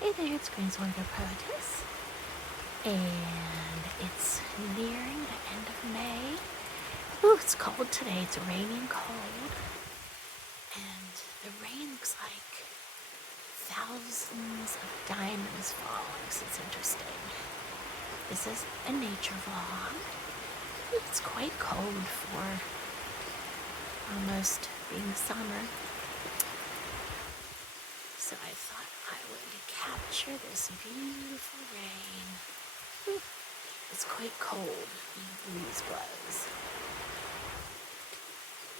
Hey there, it's GreenSwanica.PROetess, and it's nearing the end of May. Ooh, it's cold today. It's rainy and cold, and the rain looks like thousands of diamonds falling, so it's interesting. This is a nature vlog. It's quite cold for almost being summer, so I thought I would capture this beautiful rain. It's quite cold, the breeze blows.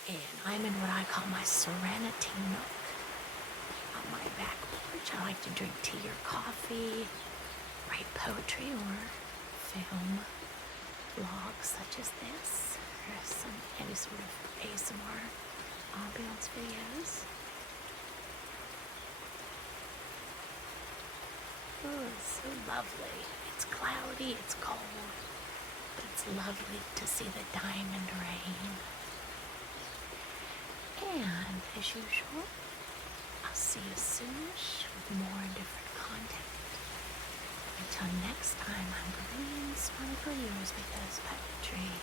And I'm in what I call my serenity nook on my back porch. I like to drink tea or coffee, write poetry, or film vlogs such as this, or any sort of ASMR ambiance videos. Oh, it's so lovely. It's cloudy, it's cold, but it's lovely to see the diamond rain. And as usual, I'll see you soonish with more different content. Until next time, I'm GreenSwanica, yours because poetry.